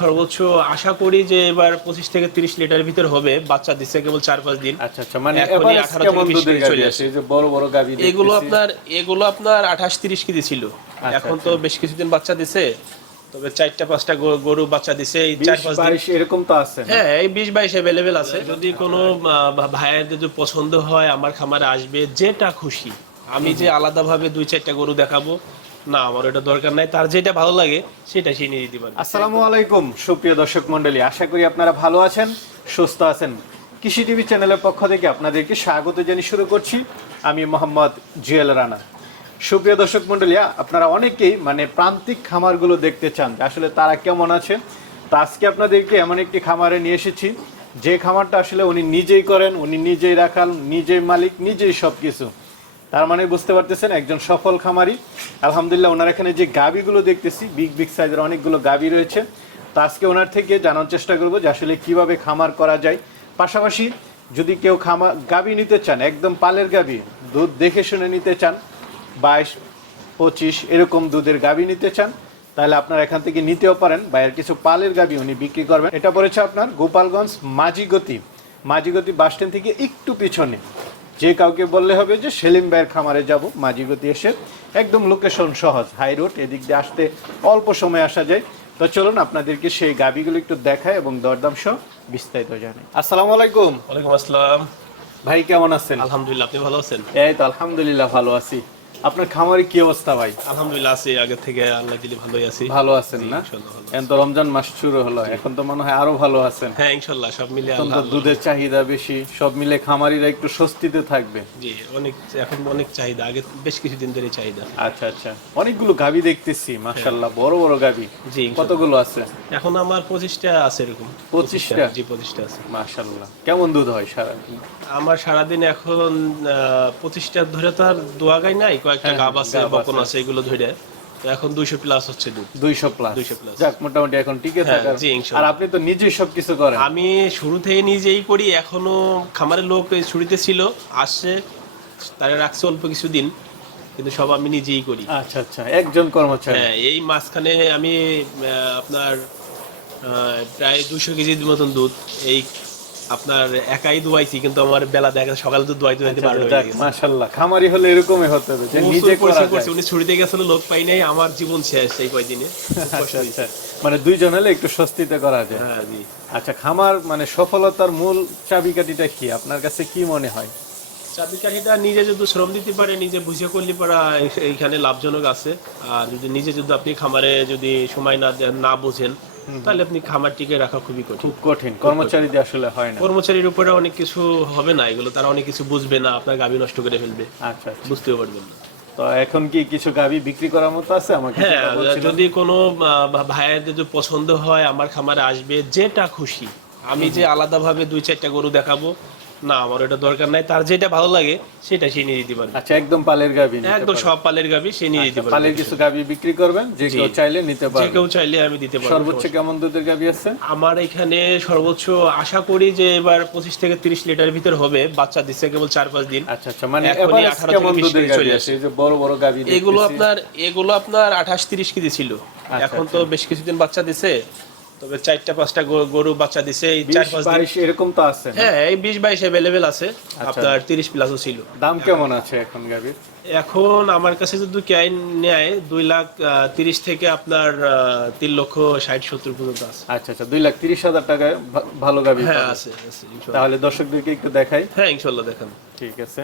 সর্বোচ্চ আশা করি যে এবার পঁচিশ থেকে তিরিশ লিটার ভিতর হবে। বাচ্চা দিচ্ছে কেবল চার পাঁচ দিন। আচ্ছা আচ্ছা মানে এখনই average 18 কেমন থেকে 20 কেজি চলে আছে বড় বড় গাভী এগুলো আপনার এগুলো আপনার আঠাশ তিরিশ কেজি ছিল। আচ্ছা, এখন তো বেশ কিছুদিন বাচ্চা দিছে তবে চারটা পাঁচটা গরু বাচ্চা দিছে এই চার পাঁচ দিন এরকম তো আছে হ্যাঁ এই বিশ বাইশ অ্যাভেলেবেল আছে। যদি কোনো ভাইয়ের যদি পছন্দ হয় আমার খামারে আসবে যেটা খুশি। আমি যে আলাদাভাবে দুই চারটা গরু দেখাবো না, আমার এটা দরকার নাই। তার যেটা ভালো লাগে, সেটা সে নিয়ে পারবে আসসালামু আলাইকুম, সুপ্রিয় দর্শক মণ্ডলী, আশা করি আপনারা ভালো আছেন, সুস্থ আছেন। কৃষি টিভি চ্যানেলের পক্ষ থেকে আপনাদেরকে স্বাগত জানিয়ে শুরু করছি। আমি মোহাম্মদ জুয়েল রানা। সুপ্রিয় দর্শক মণ্ডলী, আপনারা অনেকেই মানে প্রান্তিক খামারগুলো দেখতে চান, আসলে তারা কেমন আছে? তো আজকে আপনাদেরকে এমন একটি খামারে নিয়ে এসেছি। যে খামারটা আসলে উনি নিজেই করেন, উনি নিজেই রাখাল, নিজেই মালিক, নিজেই সব কিছু তার মানে বুঝতে পারতেছেন, একজন সফল খামারি। আলহামদুলিল্লাহ, ওনার এখানে যে গাবিগুলো দেখতেছি বিগ বিগ সাইজের অনেকগুলো গাবি রয়েছে। তো আজকে ওনার থেকে জানার চেষ্টা করব যে আসলে কীভাবে খামার করা যায়। পাশাপাশি যদি কেউ খামার গাবি নিতে চান, একদম পালের গাবি দুধ দেখে শুনে নিতে চান, বাইশ, পঁচিশ, এরকম দুধের গাবি নিতে চান, তাহলে আপনারা এখান থেকে নিতেও পারেন। বা এর কিছু পালের গাবি উনি বিক্রি করবেন। এটা পড়েছে আপনার গোপালগঞ্জ মাঝিগতি। মাঝিগতি বাস স্ট্যান্ড থেকে একটু পিছনে। যে কাউকে বললে হবে যে সেলিম ভাইয়ের খামারে যাব মাঝিগতি এসে একদম লোকেশন সহজ হাই রোড এদিক দিয়ে আসতে অল্প সময় আসা যায়। তো চলুন আপনাদেরকে সেই গাবিগুলো একটু দেখায় এবং দরদাম সহ বিস্তারিত জানাই। আসসালামু আলাইকুম। ওয়ালাইকুম আসসালাম। ভাই কেমন আছেন? আলহামদুলিল্লাহ আপনি ভালো আছেন? এই তো আলহামদুলিল্লাহ ভালো আছি। আপনার খামারে কি অবস্থা ভাই? আলহামদুলিল্লাহ আছি আগে থেকে আল্লাহ দিলে ভালোই আছি। ভালো আছেন না? এখন তো রমজান মাস শুরু হলো এখন তো মনে হয় আরও ভালো আছেন। হ্যাঁ ইনশাল্লাহ সব মিলে আল্লাহ দুধের চাহিদা বেশি সব মিলে খামারিরা একটু স্বস্তিতে থাকবে। জি অনেক এখন অনেক চাহিদা আগে বেশ কিছুদিন ধরে চাহিদা। আচ্ছা আচ্ছা অনেকগুলো গাবি দেখতেছি মাশাল্লাহ বড় বড় গাবি। জি কতগুলো আছে? এখন আমার পঁচিশটা আছে এরকম। 25টা? জি আছে। মাশাল্লাহ কেমন দুধ হয় সারা আমার সারাদিন এখন পঁচিশটা ধরে তো আর দোয়াগাই নাই কয়েকটা হ্যাঁ, গাব আছে বকন আছে। এগুলো ধরে। এখন দুইশো প্লাস হচ্ছে দুধ। দুইশো প্লাস 200 plus। যাক মোটামুটি এখন টিকে হ্যাঁ, থাকার। আর আপনি তো নিজেই সবকিছু করেন। আমি শুরু থেকে নিজেই করি এখনও খামারের লোক এই ছুটিতে ছিল আসছে তারা রাখছে অল্প কিছুদিন কিন্তু সব আমি নিজেই করি। আচ্ছা আচ্ছা একজন কর্মচারী। হ্যাঁ এই মাঝখানে আমি আপনার প্রায় দুশো কেজির মতন দুধ এই আপনার একাই দুয়াইছি কিন্তু আমার বেলা দেখা সকালে দুধ দুয়াইতে দুয়াইতে যাক গেছে। মাশাল্লাহ খামারি হলে এরকমই হতে হবে যে নিজে করা। করছে উনি ছুটিতে গেছিল লোক পাই নাই আমার জীবন শেষ এই কয়দিনে। আচ্ছা আচ্ছা মানে দুইজন হলে একটু স্বস্তিতে করা যায়। হ্যাঁ জি। আচ্ছা খামার মানে সফলতার মূল চাবিকাঠিটা কি? আপনার কাছে কি মনে হয়? চাবিকাঠিটা নিজে যদি শ্রম দিতে পারে নিজে বুঝে করলে পারা এইখানে লাভজনক আছে। আর যদি নিজে যদি আপনি খামারে যদি সময় না দেন না বোঝেন তাহলে আপনি খামার টিকে রাখা খুবই কঠিন। খুব কঠিন। কর্মচারী দিয়ে আসলে হয় না। কর্মচারীর উপরে অনেক কিছু হবে না এগুলো তারা অনেক কিছু বুঝবে না আপনার গাবি নষ্ট করে ফেলবে। আচ্ছা আচ্ছা। বুঝতেও পারবেন না। তো এখন কি কিছু গাবি বিক্রি করার মতো আছে? আমাকে হ্যাঁ যদি কোনো আহ, ভাইয়ের যদি পছন্দ হয় আমার খামারে আসবে যেটা খুশি। আমি যে আলাদাভাবে দুই চারটা গরু দেখাবো না আমার এটা দরকার নাই। তার যেটা ভালো লাগে সেটা সে নিয়ে দিতে পারবে। আচ্ছা একদম পালের গাবি একদম সব পালের গাবি সে নিয়ে দিতে আচ্ছা, পারবে। পালের কিছু গাবি বিক্রি করবেন যে কেউ চাইলে নিতে যে কেউ চাইলে আমি দিতে পারব সর্বোচ্চ কেমন দুধের গাবি আছে? আমার এখানে সর্বোচ্চ আশা করি যে এবার পঁচিশ থেকে তিরিশ লিটার ভিতর হবে বাচ্চা দিচ্ছে কেবল চার পাঁচ দিন। আচ্ছা আচ্ছা মানে এখনই 18 থেকে 20 দুধের কেজি চলে এই যে বড় বড় গাবি এগুলো আপনার এগুলো আপনার আঠাশ তিরিশ কেজি ছিল। আচ্ছা, এখন তো বেশ কিছুদিন বাচ্চা দিছে। তবে চারটা পাঁচটা গরু বাচ্চা দিছে এই চার পাঁচ দিন এরকম তো আছে হ্যাঁ এই বিশ বাইশ অ্যাভেলেবেল আছে। আচ্ছা। আপনার তিরিশ প্লাসও ছিল। দাম কেমন আছে এখন গাবির এখন আমার কাছে যদি ক্যাই নেয় দুই লাখ তিরিশ থেকে আপনার তিন লক্ষ ষাট সত্তর পর্যন্ত আছে। আচ্ছা আচ্ছা দুই লাখ তিরিশ হাজার টাকায় ভালো গাবি হ্যাঁ আছে। তাহলে দর্শকদেরকে একটু দেখাই। হ্যাঁ ইনশাল্লাহ দেখান। ঠিক আছে।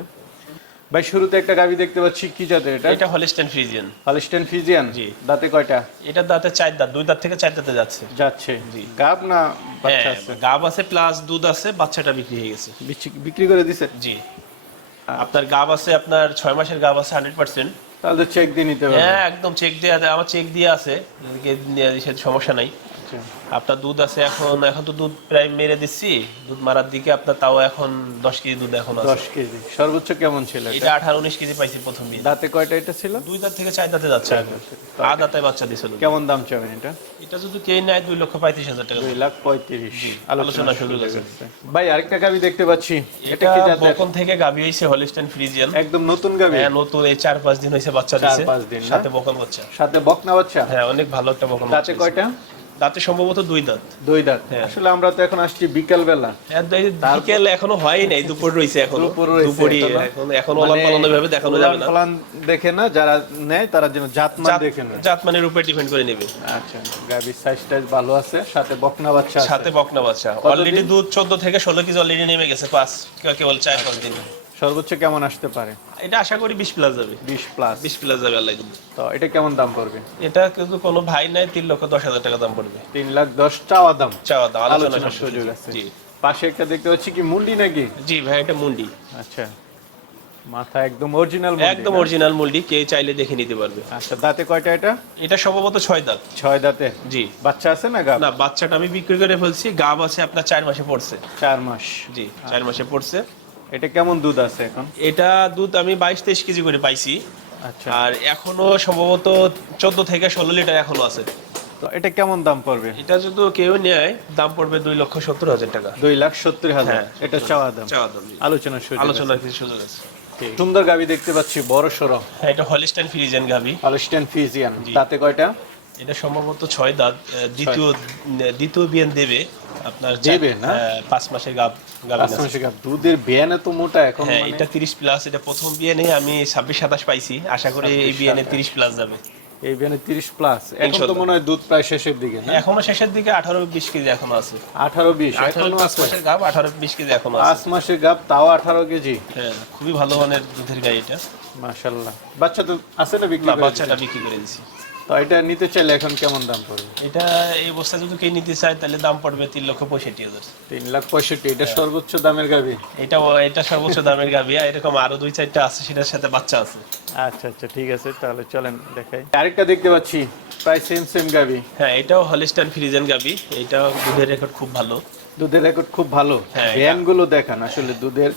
ভাই শুরুতে একটা গাবি দেখতে পাচ্ছি কি জাতের এটা? এটা হলিস্টেন ফ্রিজিয়ান হলিস্টেন ফিজিয়ান জি। দাঁতে কয়টা? এটা দাঁতে চার দাঁত দুই দাঁত থেকে চার দাঁতে যাচ্ছে। যাচ্ছে। জি। গাব না বাচ্চা হ্যাঁ আছে? গাব আছে প্লাস দুধ আছে বাচ্চাটা বিক্রি হয়ে গেছে। বিক্রি করে দিছে? জি। আপনার গাব আছে আপনার ছয় মাসের গাব আছে হান্ড্রেড পার্সেন্ট তাহলে চেক দিয়ে নিতে হবে হ্যাঁ একদম চেক দিয়ে আমার চেক দিয়ে আছে। সমস্যা নাই। আপনার দুধ আছে এখন এখন তো দুধ প্রায় মেরে দিচ্ছি। দুধ মারার দিকে আপনার তাও এখন দশ কেজি দুধ এখন দশ কেজি। সর্বোচ্চ কেমন ছিল এটা? আঠারো উনিশ কেজি পাইছি প্রথম দিন। দাঁতে কয়টা এটা ছিল? দুই দাঁত থেকে চার দাঁতে যাচ্ছে। এখন আ দাঁতে বাচ্চা দিছিল কেমন দাম চাবেন এটা? এটা যদি নেয় দুই লক্ষ পঁয়ত্রিশ হাজার টাকা। দুই লাখ পঁয়ত্রিশ। আলোচনা সুযোগ আছে। ভাই আরেকটা গাবি দেখতে পাচ্ছি। এটা কি বকন থেকে গাবি হলিস্টেন ফ্রিজিয়ান একদম নতুন গাবি? হ্যাঁ নতুন। এই চার পাঁচ দিন হয়েছে বাচ্চা চার দিছে। পাঁচ দিন সাথে বকন বাচ্চা। সাথে বকনা বাচ্চা? হ্যাঁ অনেক ভালো একটা বকন বাচ্চা কয়টা? দাঁতে সম্ভবত দুই দাঁত। দুই দাঁত। হ্যাঁ। আসলে আমরা তো এখন আসছি বিকাল বেলা বিকেল এখনও হয় নাই দুপুর রয়েছে এখন। দুপুর দুপুরই এখন। এখন ওলান পালান ভাবে দেখানো যাবে না। পালান দেখে না যারা নেয় তারা যেন জাতমান জাত- দেখে নেয়। জাত মানের উপরে ডিপেন্ড করে নেবে। আচ্ছা গাভীর সাইজ টাইজ ভালো আছে সাথে বকনা বাচ্চা সাথে বকনা বাচ্চা। অলরেডি দুধ চোদ্দ থেকে ষোলো কেজি অলরেডি নেমে গেছে পাঁচ কেবল চার পাঁচ দিন। সর্বোচ্চ কেমন আসতে পারে? এটা আশা করি বিশ প্লাস যাবে। বিশ প্লাস বিশ প্লাস যাবে আল্লাহ তো এটা কেমন দাম পড়বে? এটা কিন্তু কোনো ভাই নাই তিন লক্ষ দশ হাজার টাকা দাম পড়বে। তিন লাখ দশ চাওয়া দাম। চাওয়া দাম আলোচনা আলোচনার সুযোগ আছে। পাশে একটা দেখতে পাচ্ছি কি মুন্ডি নাকি? জি ভাই এটা মুন্ডি। আচ্ছা। মাথা একদম অরিজিনাল একদম অরিজিনাল মুন্ডি কে চাইলে দেখে নিতে পারবে। আচ্ছা দাঁতে কয়টা এটা? এটা সম্ভবত ছয় দাঁত। ছয় দাঁতে? জি। বাচ্চা আছে না গাব? না বাচ্চাটা আমি বিক্রি করে ফেলছি গাব আছে আপনার চার মাসে পড়ছে। চার মাস। জি চার মাসে পড়ছে। এটা কেমন দুধ আছে এখন? এটা দুধ আমি বাইশ তেইশ কেজি করে পাইছি। আচ্ছা। আর এখনও সম্ভবত চোদ্দ থেকে ষোলো লিটার এখনও আছে। তো এটা কেমন দাম পড়বে? এটা যদি কেউ নেয় দাম পড়বে দুই লক্ষ সত্তর হাজার টাকা। দুই লাখ সত্তর হাজার? হ্যাঁ, এটা চাওয়া দাম? চাওয়া দাম জি। আলোচনার সুযোগ কিছু সুযোগ আছে। সুন্দর গাবি দেখতে পাচ্ছি বড় সড়ো হ্যাঁ এটা হলিস্টাইন ফ্রিজেন গাভি হলস্টেন ফিজিয়ান দাঁতে কয়টা? এটা সম্ভবত ছয় দাঁত দ্বিতীয় দ্বিতীয় বিয়ান দেবে আপনার দেবে না? পাঁচ মাসের গাব পাঁচ আছে। মাসে গাব। দুধের বিয়ান এত মোটা এখন হ্যাঁ মানে এটা তিরিশ প্লাস এটা প্রথম বিয়ানে আমি ছাব্বিশ সাতাশ পাইছি। আশা করি এই বিয়ানে তিরিশ প্লাস যাবে। এই বিয়ানে তিরিশ প্লাস এখন তো মনে হয় দুধ প্রায় শেষের দিকে না? এখনও শেষের দিকে আঠারো বিশ কেজি এখনও আছে। আঠারো বিশ আঠারো এখনও পাঁচ আছে? মাসের গাব আঠারো বিশ কেজি এখনও আছে। পাঁচ মাসের গাব তাও আঠারো কেজি? হ্যাঁ খুবই ভালো মানের দুধের গাই এটা। মাশাল্লাহ। বাচ্চা তো আছে না বিক্রি বাচ্চাটা বিক্রি করে দিছি? তো এটা নিতে চাইলে এখন কেমন দাম পড়বে? এটা এই অবস্থা যদি কেউ নিতে চায় তাহলে দাম পড়বে তিন লক্ষ পঁয়ষট্টি হাজার। তিন লাখ পঁয়ষট্টি এটা সর্বোচ্চ দামের গাবি এটা এটা সর্বোচ্চ দামের গাভি আর এরকম আরও দুই চারটা আছে সেটার সাথে বাচ্চা আছে। আচ্ছা আচ্ছা ঠিক আছে তাহলে চলেন দেখাই। আরেকটা দেখতে পাচ্ছি প্রায় সেম সেম গাবি হ্যাঁ এটাও হলিস্টান ফ্রিজেন গাভি এটাও দুধের রেকর্ড খুব ভালো। দুধের রেকর্ড খুব ভালো। হ্যাঁ, এটা- গুলো দেখান আসলে দুধের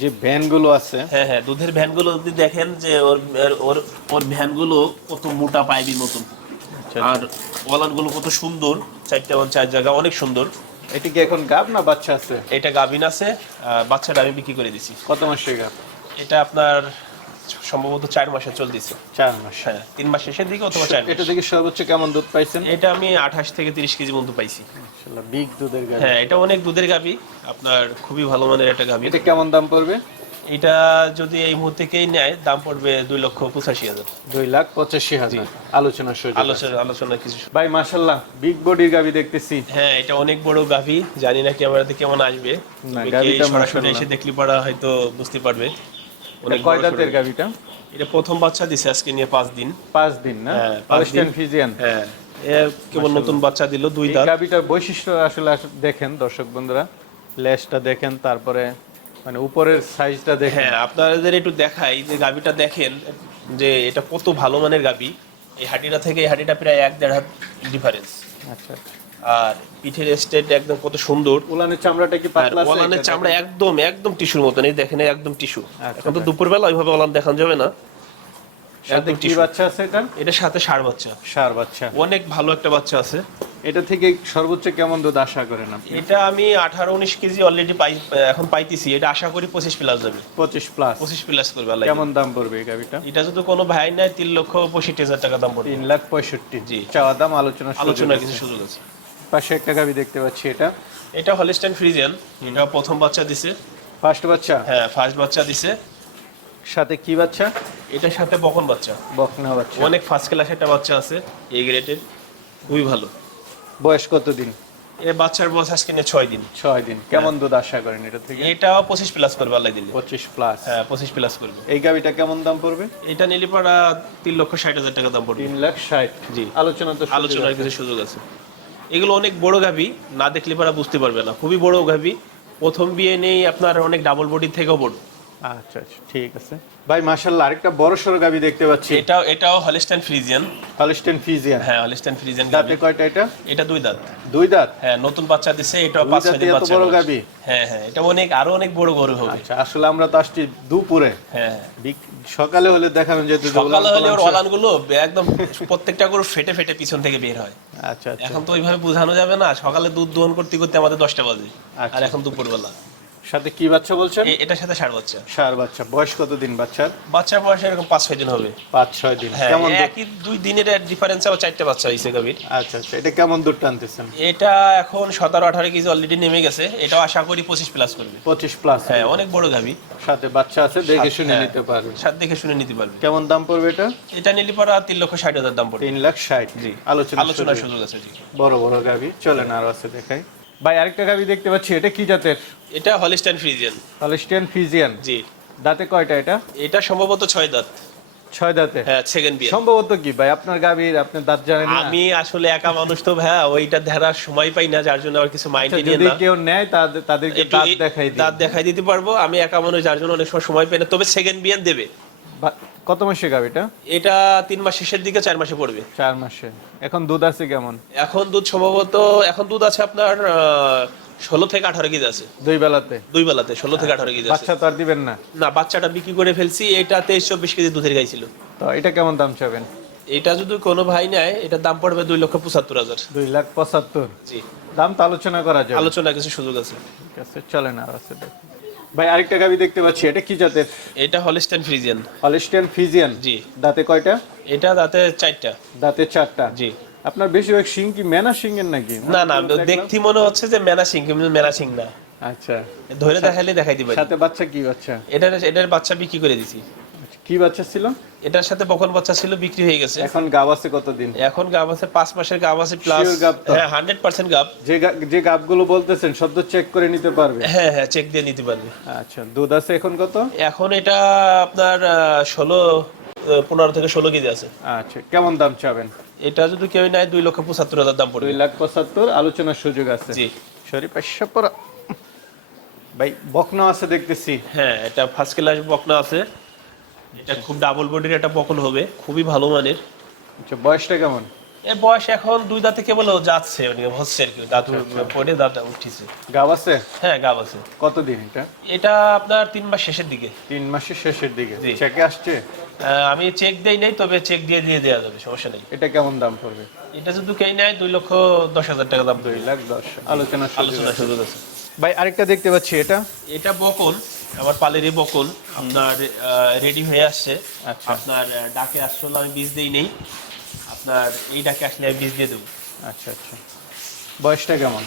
যে ভ্যানগুলো আছে। হ্যাঁ হ্যাঁ দুধের ভ্যানগুলো যদি দেখেন যে ওর ওর ওর ভ্যানগুলো কত মোটা পাইবি নতুন আর আর ওয়ালানগুলো কত সুন্দর চারটা ওয়ান চার জায়গা অনেক সুন্দর। এটা কি এখন গাব না বাচ্চা আছে? এটা গাবিন আছে বাচ্চাটা আমি বিক্রি করে দিছি। কত মাসের গাব? এটা আপনার সম্ভবত চার মাসে চলতেছে। চার মাস। হ্যাঁ তিন মাস শেষের দিকে অথবা চার এটা থেকে সর্বোচ্চ কেমন দুধ পাইছেন? এটা আমি আঠাশ থেকে তিরিশ কেজি মতো পাইছি। বিগ দুধের গাবি হ্যাঁ এটা অনেক দুধের গাভি। আপনার খুবই ভালো মানের একটা গাভি। এটা কেমন দাম পড়বে? এটা যদি এই মুহূর্তে কেই নেয় দাম পড়বে দুই লক্ষ পঁচাশি হাজার। দুই লাখ পঁচাশি হাজার। আলোচনার সুযোগ আছে। আলোচনা আলোচনা কিছু ভাই মাশাল্লাহ বিগ বডির গাবি দেখতেছি। হ্যাঁ এটা অনেক বড় গাভি। জানি না ক্যামেরাতে কেমন আসবে। সরাসরি এসে দেখলি পড়া হয়তো বুঝতে পারবে। অনেক কয় দাঁতের সড়ো। এটা প্রথম বাচ্চা দিছে আজকে নিয়ে পাঁচ দিন। পাঁচ দিন না? হ্যাঁ, দিন। ফিজিয়ান হ্যাঁ কেবল নতুন বাচ্চা দিল দুই দাঁত। গাবিটার বৈশিষ্ট্য আসলে দেখেন দর্শক বন্ধুরা লেজটা দেখেন তারপরে মানে উপরের সাইজটা দেখেন। হ্যাঁ আপনাদের একটু দেখাই যে গাভিটা দেখেন যে এটা কত ভালো মানের গাভি। এই হাঁটিটা থেকে এই হাঁটিটা প্রায় এক দেড় হাত ডিফারেন্স আচ্ছা। আর পিঠের স্টেট একদম কত সুন্দর। উলানের চামড়াটা কি পাতলা আছে ওলানের চামড়া একদম একদম টিস্যুর মতন। এই দেখেন একদম টিস্যু আচ্ছা, এখন তো দুপুরবেলা ওইভাবে ওলান দেখানো যাবে না। সাথে কি বাচ্চা আছে এটা? এটার সাথে ষাট বাচ্চা। সার বাচ্চা। অনেক ভালো একটা বাচ্চা আছে। এটা থেকে সর্বোচ্চ কেমন দুধ আশা করেন আপনি? এটা আমি আঠারো উনিশ কেজি অলরেডি পাই এখন পাইতেছি। এটা আশা করি পঁচিশ প্লাস যাবে। পঁচিশ প্লাস পঁচিশ প্লাস করবে আল্লাহ কেমন দাম পড়বে এই গাবিটা এটা যদি কোনো ভাই নেয় তিন লক্ষ পঁয়ষট্টি হাজার টাকা দাম পড়বে। তিন লাখ পঁয়ষট্টি। জি। চাওয়া দাম আলোচনা আলোচনা কিছু সুযোগ আছে। পাশে একটা গাবি দেখতে পাচ্ছি এটা। এটা হলিস্টাইন ফ্রিজিয়ান। এটা প্রথম বাচ্চা দিছে। ফার্স্ট বাচ্চা? হ্যাঁ ফার্স্ট বাচ্চা দিছে। সাথে কি বাচ্চা? এটার সাথে বকন বাচ্চা। বকনা বাচ্চা। অনেক ফার্স্ট ক্লাস একটা বাচ্চা আছে এই গ্রেডের খুবই ভালো। বয়স কত দিন এ বাচ্চার বয়স আজকে নিয়ে ছয় দিন। ছয় দিন। কেমন দুধ আশা করেন এটা থেকে? এটা পঁচিশ প্লাস করবে আল্লাহ দিলে। পঁচিশ প্লাস হ্যাঁ পঁচিশ প্লাস করবে। এই গাবিটা কেমন দাম পড়বে? এটা নিলে পড়া তিন লক্ষ ষাট হাজার টাকা দাম পড়বে। তিন লাখ ষাট। জি। আলোচনা তো আলোচনার কিছু সুযোগ আছে। এগুলো অনেক বড় গাভি, না দেখলে পারা বুঝতে পারবে না। খুবই বড় গাভি। প্রথম বিয়ে নেই, আপনার অনেক ডাবল বডির থেকেও বড়। আচ্ছা আচ্ছা ঠিক আছে। ভাই মাশাল্লাহ আরেকটা বড় সড়ো গাবি দেখতে পাচ্ছি। এটাও এটাও হলিস্টাইন ফ্রিজিয়ান হলস্টেন ফিজিয়ান হ্যাঁ হলিস্টাইন ফ্রিজিয়ান দাঁতে কয়টা এটা? এটা দুই দাঁত। দুই দাঁত? হ্যাঁ নতুন বাচ্চা দিছে এটাও পাঁচ ছয় দিন বাচ্চা বড়। গাভী? হ্যাঁ হ্যাঁ এটা অনেক আরও অনেক বড় গরু হবে। আচ্ছা আসলে আমরা তো আসছি দুপুরে। হ্যাঁ। সকালে হলে দেখানো যেত সকালে হলে ওর পালান অলানগুলো একদম প্রত্যেকটা গরু ফেটে ফেটে পিছন থেকে বের হয়। আচ্ছা আচ্ছা। এখন তো ওইভাবে বোঝানো যাবে না সকালে দুধ দোহন করতে করতে আমাদের দশটা বাজে। আচ্ছা। আর এখন দুপুরবেলা। সাথে কি বাচ্চা বলছেন? এটার সাথে বাচ্চা। বাচ্চা। বয়স কত দিন বাচ্চার? বাচ্চার বয়স এরকম পাঁচ ছয় দিন হবে। পাঁচ ছয় দিন। হ্যাঁ কেমন একই দুই দিনের ডিফারেন্স আবার চারটে বাচ্চা হয়েছে গাভীর আচ্ছা আচ্ছা। এটা কেমন দুধ টানতেছেন? এটা এখন সতেরো আঠারো কেজি অলরেডি নেমে গেছে। এটাও আশা করি পঁচিশ প্লাস করবে। পঁচিশ প্লাস হ্যাঁ অনেক বড় গাভী। সাথে বাচ্চা আছে দেখে শুনে হ্যাঁ। নিতে পারবে। সাত দেখে শুনে নিতে পারবে। কেমন দাম পড়বে এটা? এটা নিলে পরে তিন লক্ষ ষাট হাজার দাম পড়বে। তিন লাখ ষাট। জি। আলোচনা আলোচনার সুযোগ। সুযোগ আছে জি। বড় বড় গাভি। চলেন আরও আছে দেখাই। ভাই আরেকটা গাভি দেখতে পাচ্ছি এটা কি জাতের? এটা হলিস্টাইন ফ্রিজিয়ান হলিস্টিয়ান ফিজিয়ান জি। দাঁতে কয়টা এটা? এটা সম্ভবত ছয় দাঁত। ছয় দাঁতে? হ্যাঁ সেকেন্ড বিয়ার সম্ভবত কি ভাই? আপনার গাভীর আপনার দাঁত জানেন না? আমি আসলে একা মানুষ তো ভাইয়া ওইটা ধরার সময় পাই না যার জন্য আর কিছু আচ্ছা, মাইন্ডে নিয়ে যদি না। কেউ নেয় তাদের- তাদেরকে দাঁত দেখাই দিই দাঁত দেখাই দিতে পারব আমি একা মানুষ যার জন্য অনেক সময় সময় পাই না তবে সেকেন্ড বিয়ান দেবে। কত মাসে গাভীটা এটা তিন মাস শেষের দিকে চার মাসে পড়বে। চার মাসে। এখন দুধ আছে কেমন? এখন দুধ সম্ভবত এখন দুধ আছে আপনার ষোলো থেকে আঠারো কেজি আছে। দুই বেলাতে? দুই বেলাতে ষোলো থেকে আঠারো কেজি বাচ্চা তো আর দিবেন না? না বাচ্চাটা বিক্রি করে ফেলছি এটা তেইশ চব্বিশ কেজি দুধের গাইছিল। তো এটা কেমন দাম চাবেন? এটা যদি কোনো ভাই নেয় এটার দাম পড়বে দুই লক্ষ পঁচাত্তর হাজার। দুই লাখ পঁচাত্তর? জি। দাম তো আলোচনা করা যাবে। আলোচনা কিছু সুযোগ আছে। ঠিক আছে চলেন আর আছে দেখুন। ভাই আরেকটা গাবি দেখতে পাচ্ছি এটা কি জাতের? এটা হলিস্টেন ফ্রিজিয়ান হলিস্টেন ফিজিয়ান জি। দাঁতে কয়টা? এটা দাঁতে চারটা। দাঁতে চারটা? জি। আপনার বেশিরভাগ শিং কি মেনা শিং এর নাকি? না না দেখতে মনে হচ্ছে যে মেনা শিং কিন্তু মেনা শিং না। আচ্ছা। ধরে দেখাইলে দেখাই দিবে সাথে বাচ্চা কি বাচ্চা? এটা এটার বাচ্চা বিক্রি করে দিছি। কি বাচ্চা ছিল? এটার সাথে বকন বাচ্চা ছিল বিক্রি হয়ে গেছে। এখন গাব আছে কতদিন? এখন গাব আছে পাঁচ মাসের গাব আছে প্লাস? হ্যাঁ হান্ড্রেড পার্সেন্ট গাব। যে যে গাবগুলো বলতেছেন সদ্য চেক করে নিতে পারবে। হ্যাঁ হ্যাঁ চেক দিয়ে নিতে পারবে। আচ্ছা দুধ আছে এখন কত? এখন এটা আপনার ষোলো পনেরো থেকে ষোলো কেজি আছে। আচ্ছা কেমন দাম চাবেন? এটা যদি কেউ নেয় দুই লক্ষ পঁচাত্তর হাজার দাম পড়বে। দুই লাখ পঁচাত্তর আলোচনার সুযোগ আছে। জি। শরীফ ভাই বকনা আছে দেখতেছি। হ্যাঁ এটা ফার্স্ট ক্লাস বকনা আছে। এটা খুব ডাবল বডির একটা বকন হবে খুবই ভালো মানের। আচ্ছা বয়সটা কেমন? এর বয়স এখন দুই দাঁতে কেবল যাচ্ছে মানে হচ্ছে আর কি দাঁত পড়ে দাঁত উঠছে। গাব আছে হ্যাঁ গাব আছে কতদিন এটা? এটা আপনার তিন মাস শেষের দিকে। তিন মাসের শেষের দিকে। চেকে আসছে? আমি চেক দেই নাই তবে চেক দিয়ে দিয়ে দেওয়া যাবে সমস্যা নেই। এটা কেমন দাম পড়বে? এটা যদি কেউ নেয় দুই লক্ষ দশ হাজার টাকা দাম দুই লাখ দশ। আলোচনার আছে। সুযোগ আছে। ভাই আরেকটা দেখতে পাচ্ছি এটা? এটা বকন আমার পালেরই বকন আপনার রেডি হয়ে আসছে। আচ্ছা। আপনার ডাকে আসলে আমি বীজ দেই নেই। আপনার এই ডাকে আসলে আমি বীজ দিয়ে দেবো। আচ্ছা আচ্ছা। বয়সটা কেমন?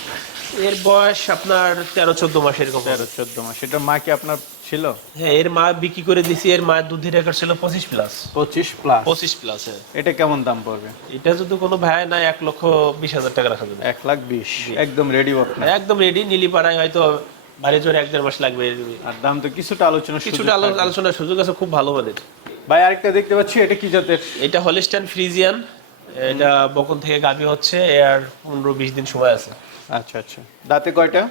এর বয়স আপনার তেরো চোদ্দ মাস এরকম তেরো চোদ্দ মাস। এটা মা কি আপনার ছিল? হ্যাঁ এর মা বিক্রি করে দিছি এর মায়ের দুধের রেকর্ড ছিল পঁচিশ প্লাস পঁচিশ প্লাস পঁচিশ প্লাস হ্যাঁ। এটা কেমন দাম পড়বে? এটা যদি কোনো ভাই না এক লক্ষ বিশ হাজার টাকা রাখা যাবে। এক লাখ বিশ। একদম রেডি একদম রেডি নীলিপাড়ায় হয়তো বাড়ি জোরে এক দেড় মাস লাগবে আর দাম তো কিছুটা আলোচনা কিছুটা আলোচনার সুযোগ আছে খুব ভালো মানের ভাই আরেকটা দেখতে পাচ্ছি এটা কি জাতের? এটা হলিস্টান ফ্রিজিয়ান এটা বকন থেকে গাবি হচ্ছে আর পনেরো বিশ দিন সময় আছে। আচ্ছা আচ্ছা। দাঁতে কয়টা?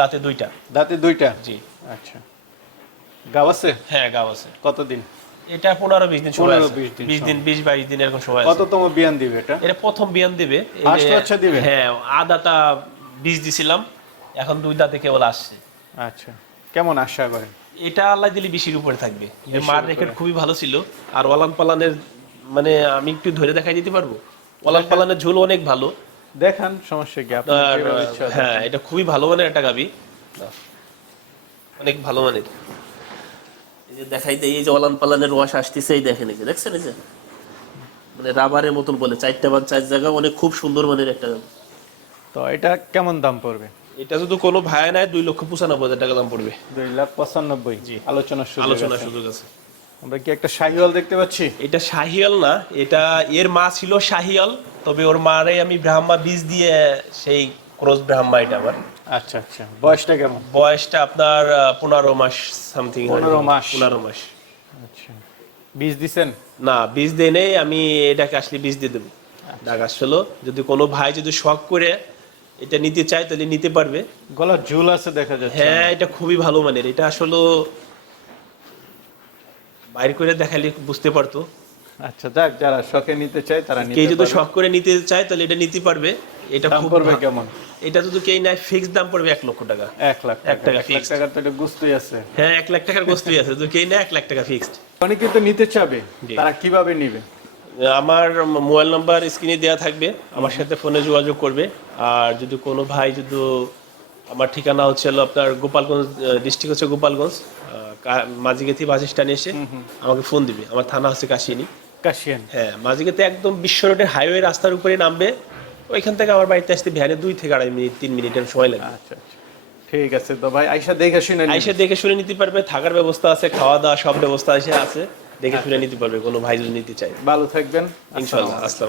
দাঁতে দুইটা। দাঁতে দুইটা? জি। আচ্ছা। গাব আছে? হ্যাঁ গাব আছে। কতদিন? এটা পনেরো বিশ দিন সময় আছে। বিশ দিন বিশ বাইশ দিন এরকম সময় কততম বিয়ান দিবে এটা? এটা প্রথম বিয়ান দিবে। বাচ্চা দিবে? হ্যাঁ আদাটা বীজ দিছিলাম এখন দুই দাঁতে কেবল আসছে। আচ্ছা। কেমন আশা করেন? এটা আল্লাহ দিলে বেশির উপরে থাকবে। মার। রেকর্ড খুবই ভালো ছিল। আর ওয়ালান পালানের মানে আমি একটু ধরে দেখাই দিতে পারব? ওয়ালান পালানের ঝোল অনেক ভালো। দেখান সমস্যা কি? আপনার হ্যাঁ এটা খুবই ভালো মানের একটা গাবি। অনেক ভালো মানের। এই যে দেখাই দেয় এই যে ওলান পালানের রস আসতেছে এই দেখেন এই যে দেখছেন এই যে? মানে রাবারের মতন বলে চারটা বা চার জায়গা অনেক খুব সুন্দর মানের একটা গাভী। তো এটা কেমন দাম পড়বে? এটা যদি কোনো ভাই নেয় দুই লক্ষ পঁচানব্বই হাজার টাকা দাম পড়বে। দুই লাখ পঁচানব্বই। জি। আলোচনার সুযোগ আলোচনার সুযোগ আছে। আমরা কি একটা শাহিওয়াল দেখতে পাচ্ছি? এটা শাহিয়াল না এটা এর মা ছিল শাহিয়াল তবে ওর মারে আমি ব্রাহ্মা বীজ দিয়ে সেই ক্রস ব্রাহ্মা এটা আমার আচ্ছা আচ্ছা। বয়সটা কেমন? বয়সটা আপনার পনেরো মাস সামথিং 15 মাস। পনেরো মাস। আচ্ছা। বীজ দিছেন? না বীজ দিয়ে নেই আমি এটাকে আসলে বীজ দিয়ে দেবো। ডাক আসলো যদি কোনো ভাই যদি শখ করে এটা নিতে চায় তাহলে নিতে পারবে। গলার ঝুল আছে দেখা যাচ্ছে হ্যাঁ এটা খুবই ভালো মানের। এটা আসলে বাইর করে দেখালে বুঝতে পারতো। আচ্ছা যাক যারা শখে নিতে চায় তারা কেউ নিতে যদি শখ করে নিতে চায় তাহলে এটা নিতে পারবে। এটা দাম খুব পড়বে কেমন? এটা যদি কেউ নেয় ফিক্স দাম পড়বে এক লক্ষ টাকা। এক লাখ এক টাকা লাখ টাকার তো এটা গুস্তই আছে। হ্যাঁ এক লাখ টাকার বস্তুই আছে। যদি কেউ নেয় এক লাখ টাকা ফিক্সড অনেকে তো নিতে চাবে। তারা কীভাবে নিবে? আমার মোবাইল নাম্বার স্ক্রিনে দেওয়া থাকবে আমার সাথে ফোনে যোগাযোগ করবে। আর যদি কোনো ভাই যদি আমার ঠিকানা হচ্ছে আপনার গোপালগঞ্জ ডিস্ট্রিক্ট হচ্ছে গোপালগঞ্জ মাঝিগেথি বাস স্ট্যান্ড এসে আমাকে ফোন দিবে। আমার থানা হচ্ছে কাশিনী কাশিয়ান। হ্যাঁ মাঝিগেতে একদম বিশ্ব রোডের হাইওয়ে রাস্তার উপরে নামবে। ওইখান থেকে আমার বাড়িতে আসতে ভ্যানে দুই থেকে আড়াই মিনিট তিন মিনিটের সময় লাগবে। আচ্ছা আচ্ছা। ঠিক আছে তো ভাই আইসা দেখে শুনে। আইসে দেখে শুনে নিতে পারবে থাকার ব্যবস্থা আছে খাওয়া দাওয়া সব ব্যবস্থা এসে আছে। দেখে শুনে নিতে পারবে কোনো ভাই যদি নিতে চাই ভালো থাকবেন। ইনশাল্লাহ আসসালাম